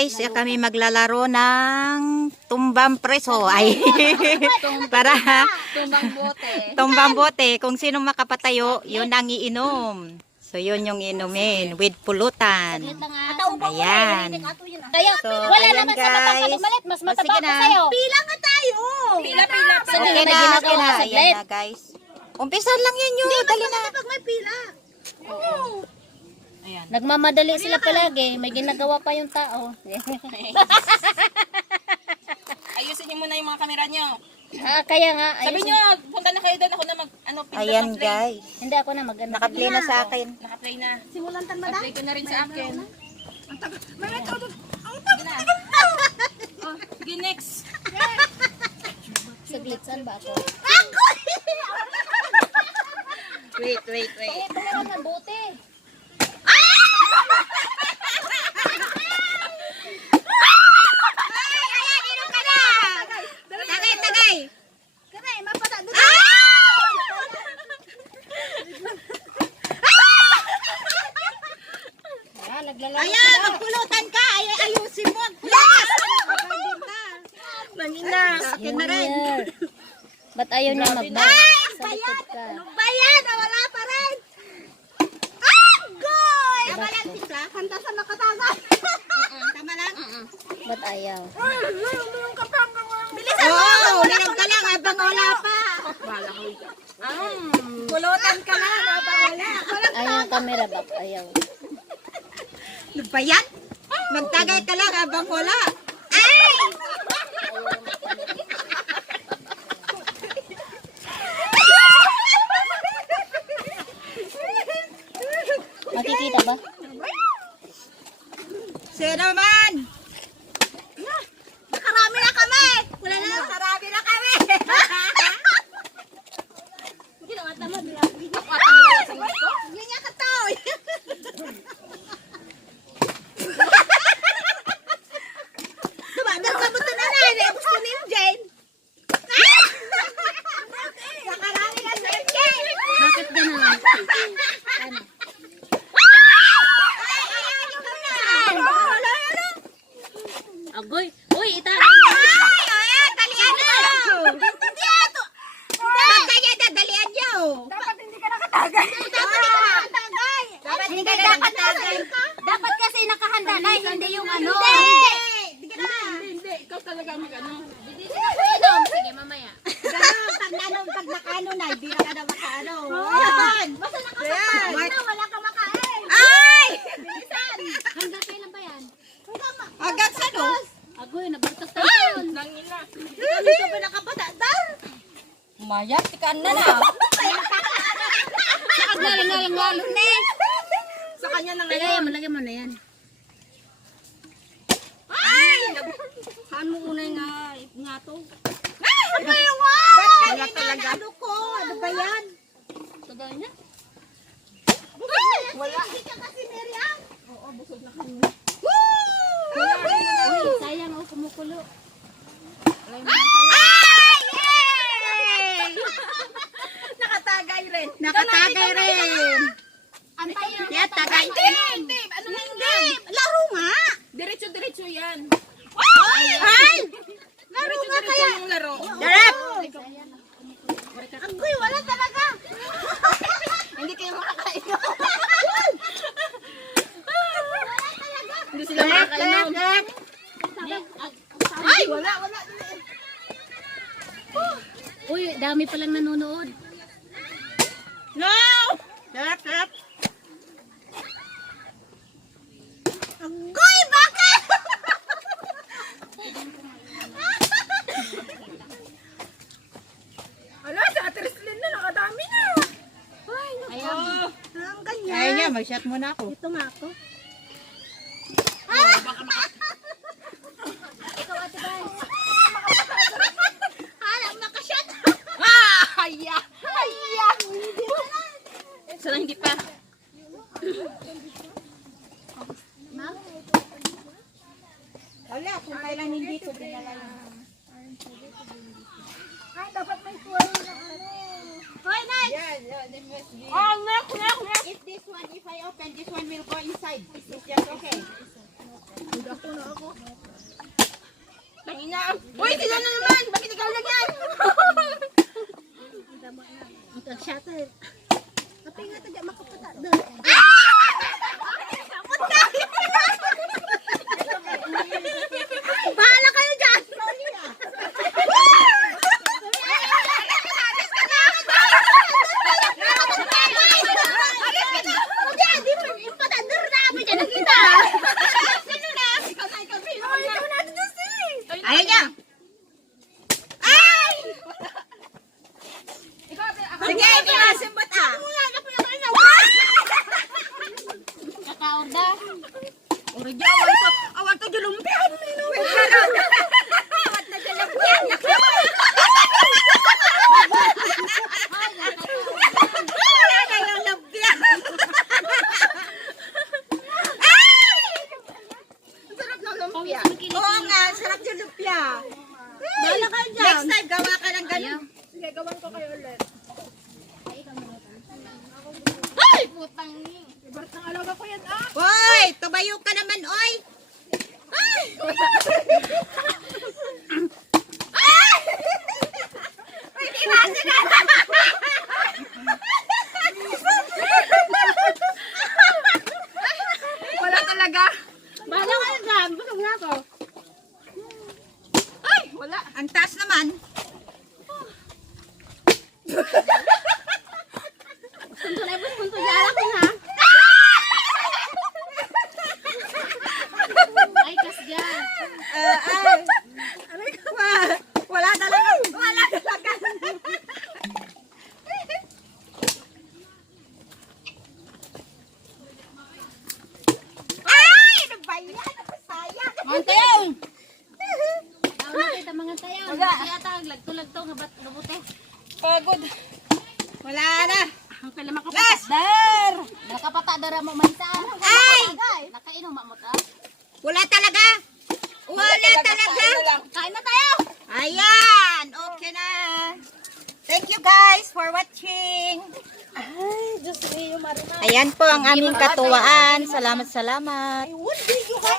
guys, kami maglalaro ng tumbang preso. Ay, para tumbang bote. Kung sino makapatayo, yun ang iinom. So, yun yung inumin with pulutan. Ayan. So, wala ayan naman sa matang guys. malit, mas mataba Sige pa na. sa'yo. Pila nga tayo. Pila. Okay na, okay na. Ayan na guys. Umpisan lang yan yun. Dali na. Pag may pila. Nagmamadali sila palagi, may ginagawa pa yung tao. Ayusin niyo muna yung mga kamera niyo. Kaya nga, Sabi niyo, punta na kayo doon. Ako na Ayan guys. hindi ako na maganda. Nakaplay na sa akin. Naka-play na. Simulan tan madam. Naka-play ko na rin sa akin. Sige, next. Saglit, saan ba ako? Wait. Ito naman mabuti. Tagay. Kanay mapata doon. Naglalaro Ayan, magpulutan ka. Ay ayusin mo. Yes! Mangina. Akin na rin. Ba't ayaw niya mag-bounce? Sa likod ka. Bayan, wala pa rin. Ah, goy! Tama lang, Tisla. Handa sa nakatagal. Tama lang. Ba't ayaw? Bilisan mo. Uminom ka lang habang wala pa. Pulutan ka lang habang wala. Ayaw yung camera, ba't ayaw? Ano ba yan? Magtagay ka lang habang wala. Makikita ba? Sino naman? Nakarami na kami. Wala na. Nakarami na kami. Hindi niya katoy. Dumadal ka mo ito na na. Gusto ni Jane. Nakarami na si Jane. Bakit gano'n? Ano? Agoy! Uy, itagay niya! Dapat kasi nakahanda na, hindi yung ano. Hindi, ikaw talaga mag-ano. Sige, mamaya. Pag nakano na, hindi na ka na makaano. Ayan. Basta nakasakpan na, wala ka makain. Hanggang kailan ba yan? Hanggang sa no? Agoy, nabartas tayo yun. Nangina. Hindi ka pinakapatadar. Mayat, tikaan na na. Ngaling-ngaling-ngaling na eh. Sa kanya na Lagyan mo na yan. Ano unay nga to? Ano yung Wala talaga. Ano ko? Ano ba yan? Tagal niya. Wala. Hindi ka kasi Miriam. Uy, sayang oh, kumukulo. Nakatagay rin. Nakatagay rin. Antayin Kaya tagay. Hindi. Ano hindi? Laro nga. Diretso yan. Ay! Laro nga Diretso kaya. yung laro. Darap! Agoy, wala talaga. Hindi kayo makakainom. Hindi sila makakainom. Ay, wala. Uy, dami palang nanonood. No! Darap. Agoy, bakit? Ala, sa Atrislin na, nakadami na. Ayan. Ang ganyan. Ayaw niya, mag-shot muna ako. Ito nga ako. Ikaw, Ate Bay. Alam, nakashot. Haya. Sana hindi pa. Wala, kung kailan hindi ko dinala yung... Ay, dapat may kuwari na ano. Hoy, next. Oh, next. If this one, if I open, this one will go inside. Is this just okay? ina. Uy, sila na naman. Bakit ikaw lang yan? Shatter. Kapag nga taga makapata. Bahala kayo dyan! Ayaw niya. Sige, pinasimbot ah. Kakaorda. Awan to julumpihan. Oo nga, sarap yung lupya. Bahala kayo dyan! Next time, gawa ka ng ganun. Sige, gawan ko kayo ulit. Putang ni. Ibart ng alaga ko yan, ah. Hoy, tumayo ka naman, oy. Wala talaga. Bahala kayo dyan! Busog na ako. Ay, wala. Ang taas naman. Punto na ibus, punto dyan ako ha. Ay, kasga. Wala talaga. Wala talaga. Ay, ano ba yan? Sayang. Mantayaw! Tawag kita mga tayaw. Kaya tawag, lagto-lagto, ngabote. Pagod. Wala na. Ang pala makapatadar. Nakapatadar mo man sa ano. Ay! Nakainom mamot Wala talaga. Wala talaga. Kain na tayo! Ayan. Okay na. Thank you guys for watching. Ay, Diyos ko yung marina. Ayan po ang aming katuwaan. Salamat. Ay, would you